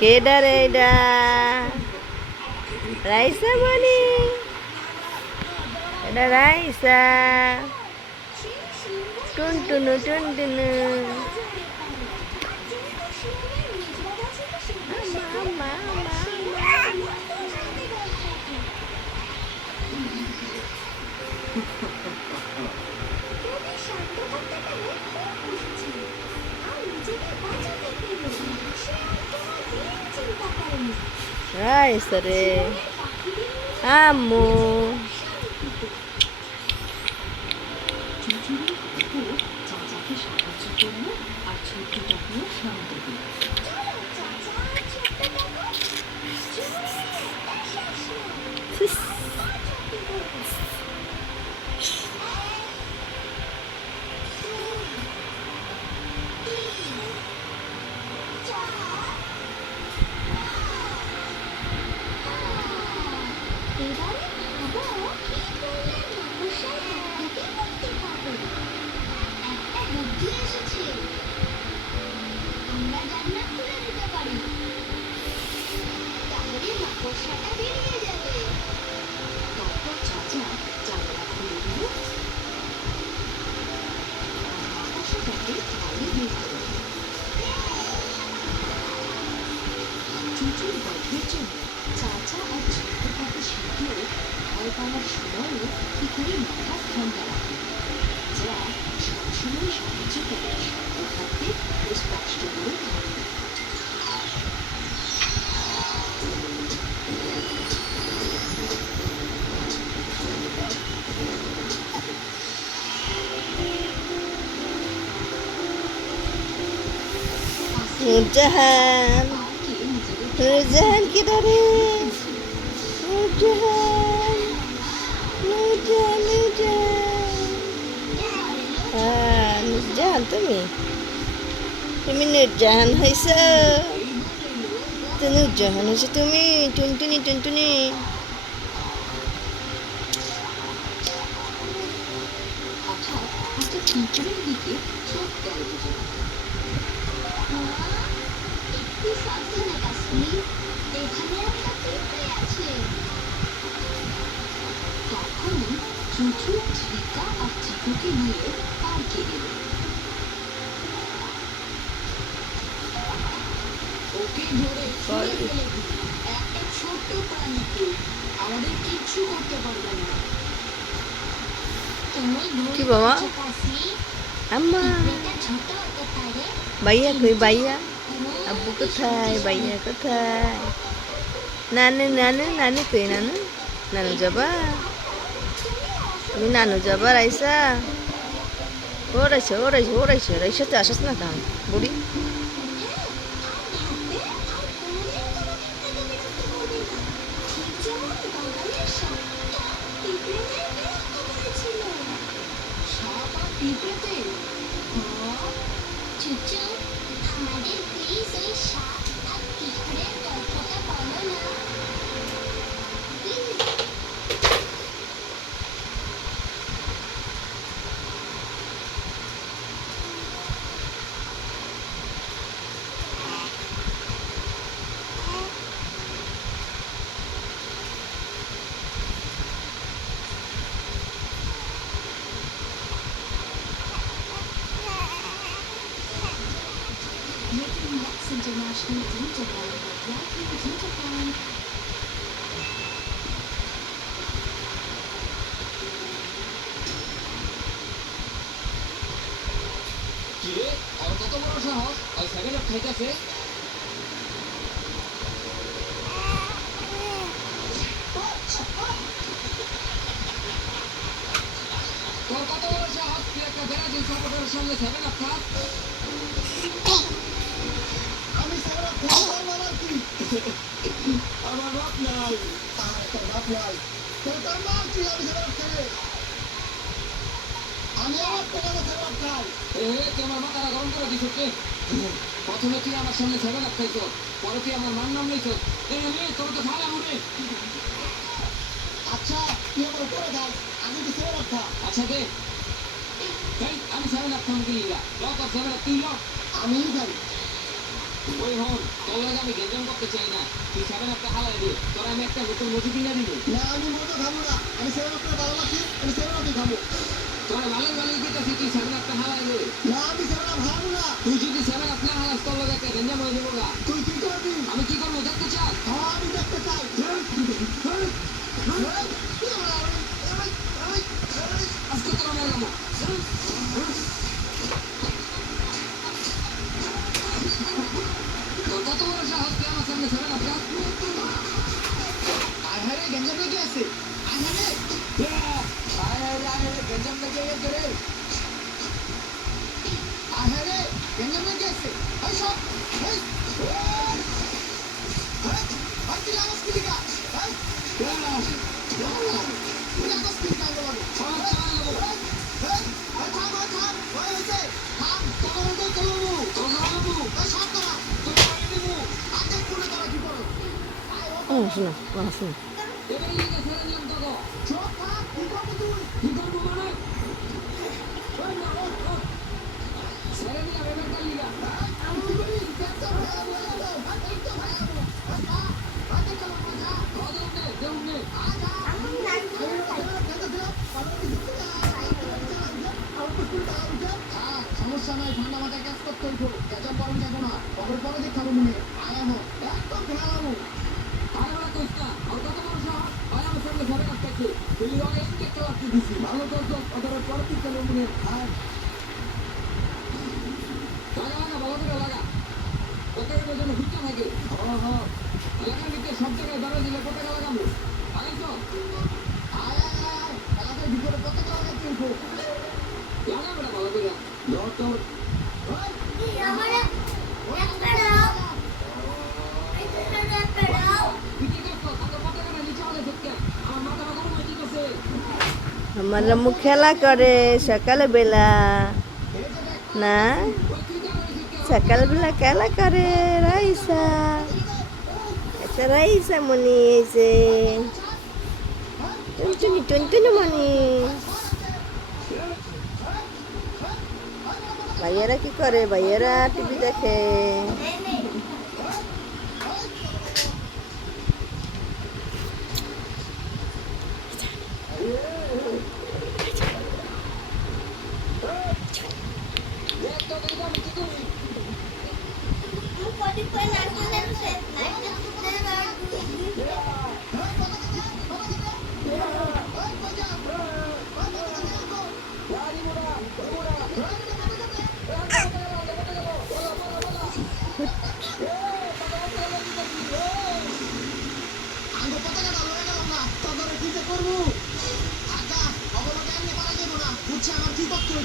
কেডা রে এটা রাইসা বলি এটা রাইসা টুনটুনু টুনটুনু আম্মা, আম্মা, আম্মা, রাইসা রে আম্মু চুচুর গল্পের জন্য চাচা আর ছোট্ট পাখি শিখিয়ে ভয় পাওয়ার সময়ও কি করে মাথা ঠান্ডা রাখে যা সবসময় সাহায্য করে শান্ত থাকতে ও স্পষ্ট করে থাকতে। নুরজাহান নুরজাহান কেডা রে নুরজাহান নুরজাহান নুরজাহান নুরজাহান তুমি তুমি নুরজাহান হয়েছ তো নুরজাহান হয়েছ তুমি টুনটুনি টুনটুনি হঠাৎ একটা পিঁপড়ের দিকে চোখ দেয় দুজনে। একটু সাবধানে কাশ্মীর, এখানে একটা পিঁপড়ে আছে। তখনই চুচু ঝিকা আর চিকুকে নিয়ে পার্কে এলো। ওকে ধরে ছুঁড়ে ফেলে দিই। একটা ছোট্ট প্রাণীকে আমাদের কিচ্ছু করতে পারবে না। কি বাবা আম্মা ভাইয়া কই ভাইয়া আব্বু কোথায় ভাইয়া কোথায় নানু নানু নানু কই নানু নানু যাবা তুমি নানু যাবা রাইসা ওরাইছে রাইসাতে আসিস না কাম বুড়ি আমাদের প্লিজ ওই সাপ আর পিঁপড়ের গল্পটা বলো না। Making Max International Dinner Band, welcome to Dinner Band. কিরে আর কত বড় সাহস আর সেভেন আপ খাইতেছে তোর কত বড় সাহস তুই একটা ব্রাজিল সাপোর্টারের সঙ্গে সেভেন আপ খাস আমি সারা খাবার মারা কি আমার বাপ নাই আর তোর বাপ নাই তোর মা কি আমি সারা খাবে আমি আমার তোমার সারা খাই তুই আমার মাথাটা গরম করে দিছ কে প্রথমে তুই আমার সামনে সেভেন আপ খাইছ পরে তুই আমার মান নাম নিছ তোর তো ভালো হবে আচ্ছা তুই আমার উপরে থাক আমি তো সারা খা আচ্ছা দে আমি সেভেন আপ খাম কি লিগা লক অফ সেভেন আপ তুই লক আমিও খাই ওই হন তোর লাগে আমি গেঞ্জাম করতে চাই না, তুই সেভেন আপটা হালাই দে, তোর আমি একটা বোতল মধু কিনে দিব। না আমি মতো খাবো না, আমি সেভেন আপ ভালো লাগছে, আমি সেভেন আপই খাবো। তোর ভালো ভালো দিতেছি, তুই সেভেন আপটা হালাই দে। না আমি সেভেন আপ খাবো না। তুই যদি সেভেন আপ না হালাস তোর লগে একটা গেঞ্জাম হয়ে যাবো গা। তুই কি করবি? আমি কি করবো দেখতে চাস? হ্যাঁ আমি দেখতে চাই। আজকে তোর আমার গামো। তোর কত বড় সাহস তুই আমার সামনে সেভেন আপ খাস? আহারে গঞ্জাম লেগে আছে, আহারে আহারে গঞ্জাম লেগে গেছে রে, আহারে গঞ্জাম লেগে আছে। এই সব এই তুই লাগাস কি লিগা? তুই লাগাস কি লিগা বলো? শোনো শোনো এবার লিগে ছেড়ে দিলাম তোকে। কি করবো মানে? ছেড়ে দিলাম এবার কার লিগা? দেউন নে। সমস্যা নাই, ঠান্ডা মাথায় কাজ করতে হইব, গেজাম গরম যাবো না, খবর পরে দেখাবো মনে আয়ানো একদম খেলাবো। আরে বড় কইস না, আর কত বড় সাহস? আর আমার সামনে সেভেন আপ খাচ্ছে। তুই ওই একটা লাগতে দিছি। ভালো করছ, ওদের পরে তুই চলে মনে। আর লাগা ভালো করে লাগা। পকেটের জন্য হুচ্চা থাকে। লাগা নিতে সব জায়গায় ধরে দিলে পকেটে লাগাবো। লাগাইছো? এলাকার ভিতরে কত লাগাইতে হইব? লাগা বেটা ভালো করে। ধর তোর। তুই কি করছো? তোর পকেটে নিচে হলে দেখতে। আমার মাথা গরম হয়ে যেতেছে। আমার আম্মু খেলা করে সকালবেলা না, সকালবেলা খেলা করে রাইসা, এটা রাইসা মনি এসে টুনটুনি টুনটুনি মনি। ভাইয়েরা কি করে? ভাইয়েরা টিভি দেখে।